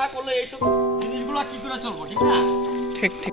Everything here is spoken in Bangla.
না করলে এইসব জিনিসগুলো কি করে চলবো ঠিক না ঠিক ঠিক